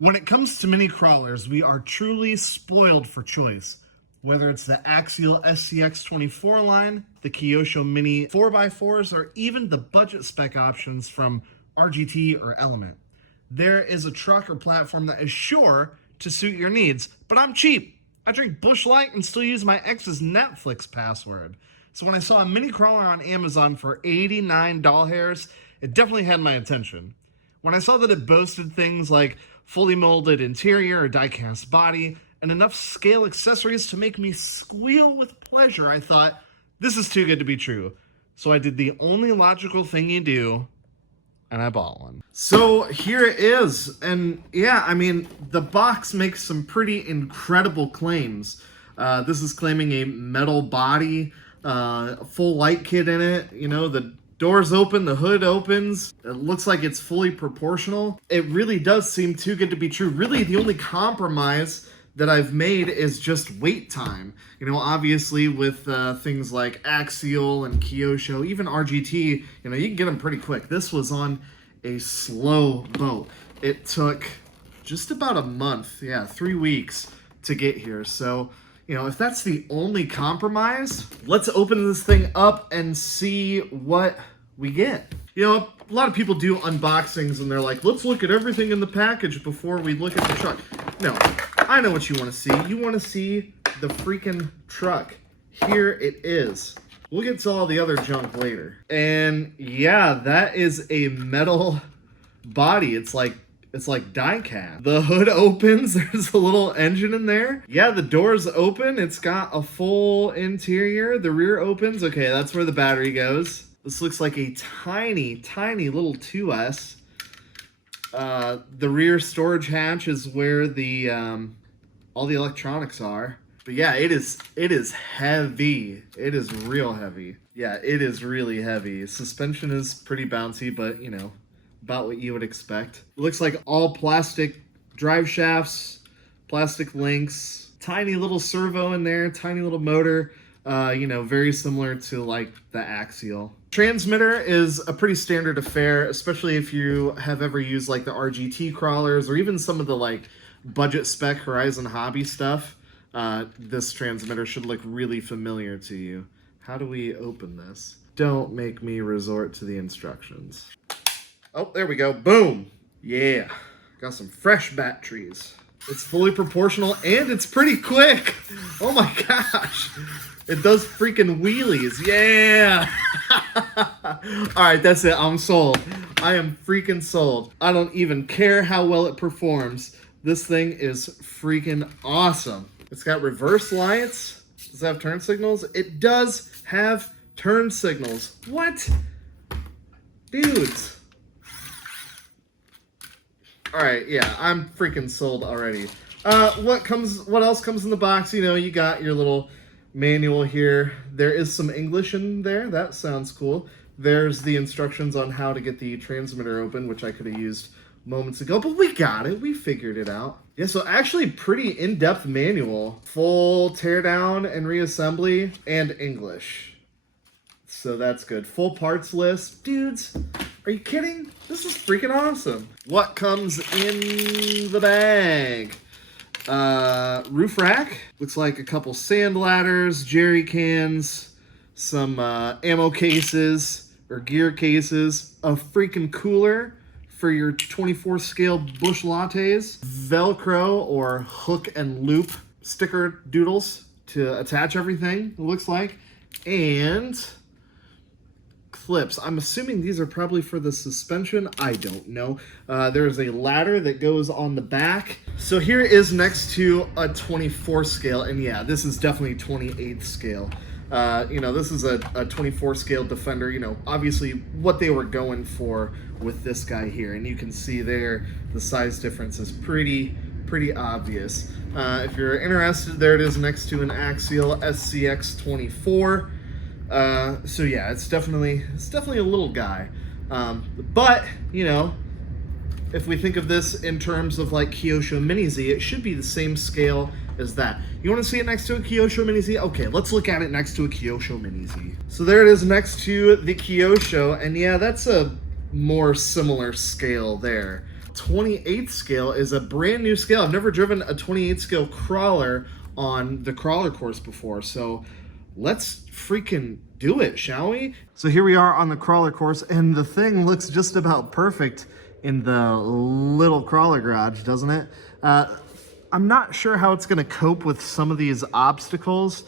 When it comes to mini crawlers, we are truly spoiled for choice. Whether it's the Axial SCX24 line, the Kyosho Mini 4x4s, or even the budget spec options from RGT or Element. There is a truck or platform that is sure to suit your needs, but I'm cheap. I drink Busch Light and still use my ex's Netflix password. So when I saw a mini crawler on Amazon for 89 doll hairs, it definitely had my attention. When I saw that it boasted things like fully molded interior or die-cast body, and enough scale accessories to make me squeal with pleasure, I thought, this is too good to be true. So I did the only logical thing you do, and I bought one. So here it is, and yeah, I mean, the box makes some pretty incredible claims. This is claiming a metal body, a full light kit in it, you know, the doors open, the hood opens. It looks like it's fully proportional. It really does seem too good to be true. Really, the only compromise that I've made is just wait time. You know, obviously with things like Axial and Kyosho, even RGT, you know, you can get them pretty quick. This was on a slow boat. It took just about a month, 3 weeks to get here. So, you know, if that's the only compromise, let's open this thing up and see what we get. You know, a lot of people do unboxings and they're like, let's look at everything in the package before we look at the truck. No, I know what you want to see. You want to see the freaking truck. Here it is. We'll get to all the other junk later. And yeah, that is a metal body. It's like die cast. The hood opens, there's a little engine in there. Yeah, the doors open, it's got a full interior. The rear opens, okay, that's where the battery goes. This looks like a tiny, tiny little 2S. The rear storage hatch is where the all the electronics are. But yeah, it is heavy. It is real heavy. Yeah, it is really heavy. Suspension is pretty bouncy, but you know, about what you would expect. It looks like all plastic drive shafts, plastic links, tiny little servo in there, tiny little motor, you know, very similar to like the Axial. Transmitter is a pretty standard affair, especially if you have ever used like the RGT crawlers or even some of the like budget spec Horizon Hobby stuff. This transmitter should look really familiar to you. How do we open this? Don't make me resort to the instructions. Oh, there we go. Boom. Yeah. Got some fresh batteries. It's fully proportional and it's pretty quick. Oh my gosh. It does freaking wheelies. Yeah. All right, that's it. I'm sold. I am freaking sold. I don't even care how well it performs. This thing is freaking awesome. It's got reverse lights. Does it have turn signals? It does have turn signals. What? Dudes. All right, yeah, I'm freaking sold already. What else comes in the box? You know, you got your little manual here. There is some English in there. That sounds cool. There's the instructions on how to get the transmitter open, which I could have used moments ago, but we got it. We figured it out. Yeah, so actually pretty in-depth manual. Full teardown and reassembly and English. So that's good. Full parts list. Dudes, are you kidding? This is freaking awesome. What comes in the bag? Roof rack. Looks like a couple sand ladders, jerry cans, some ammo cases or gear cases, a freaking cooler for your 24 scale Busch lattes, Velcro or hook and loop sticker doodles to attach everything, it looks like, and clips. I'm assuming these are probably for the suspension. I don't know. There's a ladder that goes on the back. So here it is next to a 24 scale, and yeah, this is definitely 28 scale. You know, this is a 24 scale Defender, you know, obviously what they were going for with this guy here. And you can see there, the size difference is pretty obvious. If you're interested, there it is next to an Axial SCX24. So yeah, it's definitely a little guy. But, you know, if we think of this in terms of like Kyosho Mini Z, it should be the same scale as that. You want to see it next to a Kyosho Mini Z? Okay, let's look at it next to a Kyosho Mini Z. So there it is next to the Kyosho, and yeah, that's a more similar scale there. 28th scale is a brand new scale. I've never driven a 28th scale crawler on the crawler course before, so let's freaking do it, shall we? So here we are on the crawler course, and the thing looks just about perfect in the little crawler garage, doesn't it? I'm not sure how it's gonna cope with some of these obstacles,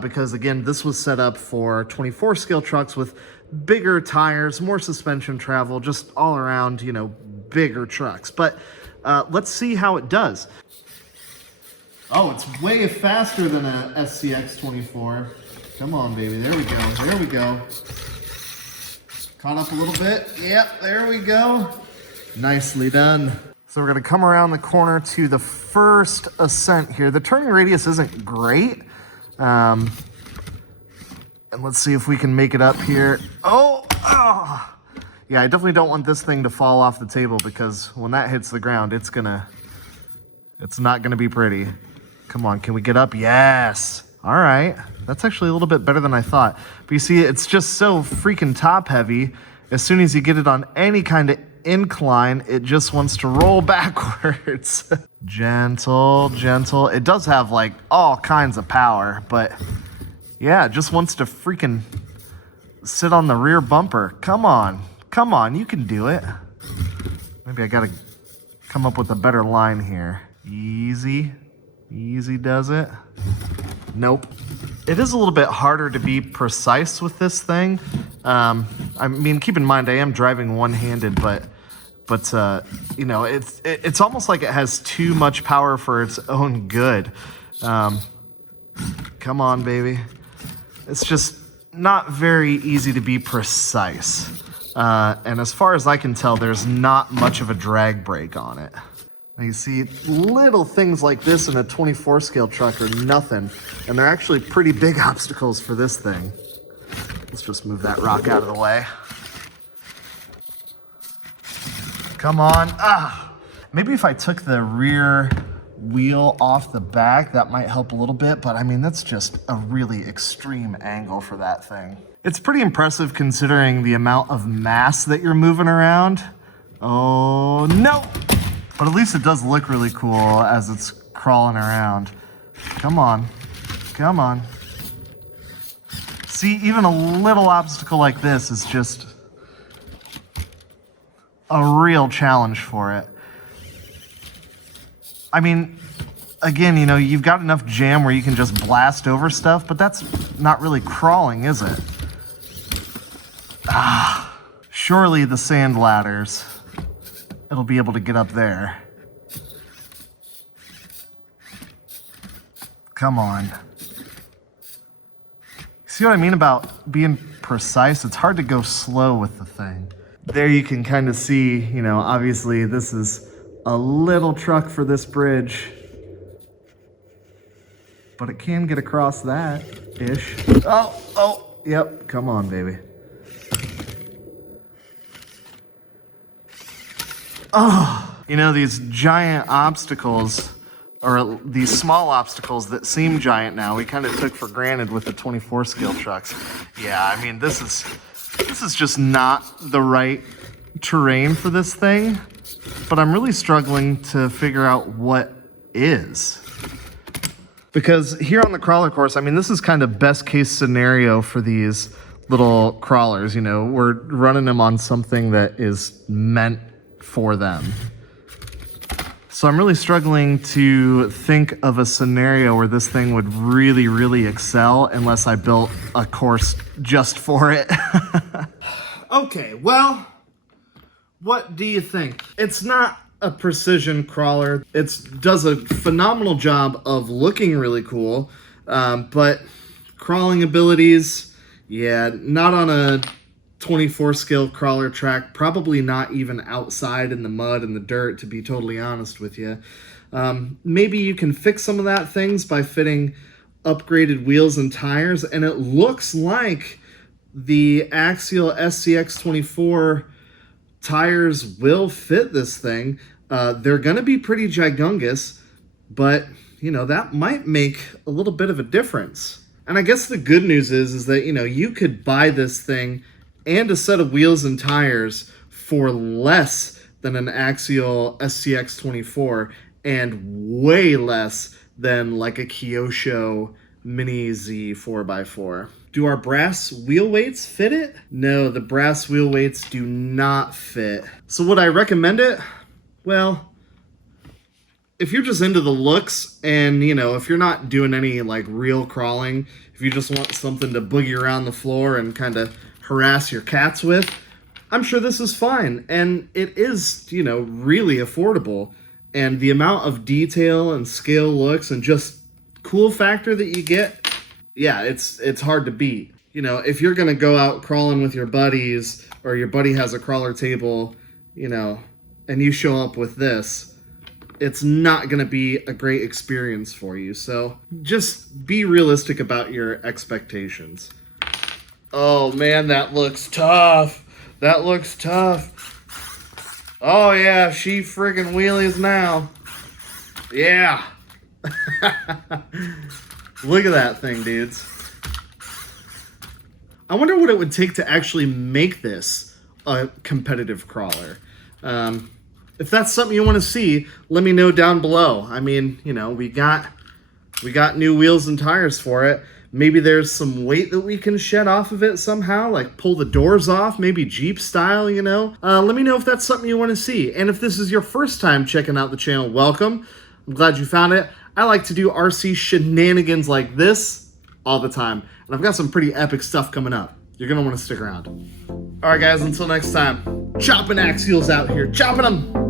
because again, this was set up for 24 scale trucks with bigger tires, more suspension travel, just all around, you know, bigger trucks. But let's see how it does. Oh, it's way faster than a SCX 24. Come on, baby. There we go. There we go. Caught up a little bit. Yep, there we go. Nicely done. So we're going to come around the corner to the first ascent here. The turning radius isn't great. And let's see if we can make it up here. Oh! Yeah, I definitely don't want this thing to fall off the table, because when that hits the ground, it's not gonna be pretty. Come on, can we get up? Yes. All right. That's actually a little bit better than I thought. But you see, it's just so freaking top heavy. As soon as you get it on any kind of incline, it just wants to roll backwards. Gentle, gentle. It does have like all kinds of power, but yeah, it just wants to freaking sit on the rear bumper. Come on. Come on, you can do it. Maybe I gotta come up with a better line here. Easy. Easy does it. Nope. It is a little bit harder to be precise with this thing. I mean, keep in mind, I am driving one-handed, but you know, it's almost like it has too much power for its own good. Come on, baby. It's just not very easy to be precise. And as far as I can tell, there's not much of a drag brake on it. Now you see, little things like this in a 24 scale truck are nothing, and they're actually pretty big obstacles for this thing. Let's just move that rock out of the way. Come on. Maybe if I took the rear wheel off the back, that might help a little bit, but I mean, that's just a really extreme angle for that thing. It's pretty impressive considering the amount of mass that you're moving around. Oh, no! But at least it does look really cool as it's crawling around. Come on. Come on. See, even a little obstacle like this is just a real challenge for it. I mean, again, you know, you've got enough jam where you can just blast over stuff, but that's not really crawling, is it? Surely the sand ladders, it'll be able to get up there. Come on. See what I mean about being precise? It's hard to go slow with the thing. There you can kind of see, you know, obviously this is a little truck for this bridge, but it can get across that-ish. Oh, yep, come on, baby. Oh, you know, these giant obstacles, or these small obstacles that seem giant now, we kind of took for granted with the 24 scale trucks. Yeah, I mean, this is just not the right terrain for this thing, but I'm really struggling to figure out what is. Because here on the crawler course, I mean, this is kind of best case scenario for these little crawlers. You know, we're running them on something that is meant for them. So I'm really struggling to think of a scenario where this thing would really, really excel unless I built a course just for it. Okay, well, what do you think? It's not a precision crawler. It does a phenomenal job of looking really cool, but crawling abilities, yeah, not on a 24 scale crawler track, probably not even outside in the mud and the dirt, to be totally honest with you. Maybe you can fix some of that things by fitting upgraded wheels and tires, and it looks like the axial SCX 24 tires will fit this thing. They're gonna be pretty gigungous, but you know, that might make a little bit of a difference. And I guess the good news is that, you know, you could buy this thing and a set of wheels and tires for less than an axial SCX24 and way less than like a Kyosho Mini Z 4x4. Do our brass wheel weights fit it? No, the brass wheel weights do not fit. So would I recommend it? Well, if you're just into the looks and, you know, if you're not doing any like real crawling, if you just want something to boogie around the floor and kind of harass your cats with, I'm sure this is fine. And it is, you know, really affordable. And the amount of detail and scale looks and just cool factor that you get, yeah, it's hard to beat. You know, if you're gonna go out crawling with your buddies, or your buddy has a crawler table, you know, and you show up with this, it's not gonna be a great experience for you. So just be realistic about your expectations. Oh man, that looks tough. That looks tough. Oh yeah, she friggin' wheelies now. Yeah. Look at that thing, dudes. I wonder what it would take to actually make this a competitive crawler. If that's something you want to see, let me know down below. I mean, you know, we got new wheels and tires for it. Maybe there's some weight that we can shed off of it somehow, like pull the doors off, maybe Jeep style, you know. Let me know if that's something you want to see. And if this is your first time checking out the channel, welcome. I'm glad you found it. I like to do RC shenanigans like this all the time. And I've got some pretty epic stuff coming up. You're going to want to stick around. All right, guys, until next time. Chopping axials out here. Chopping them.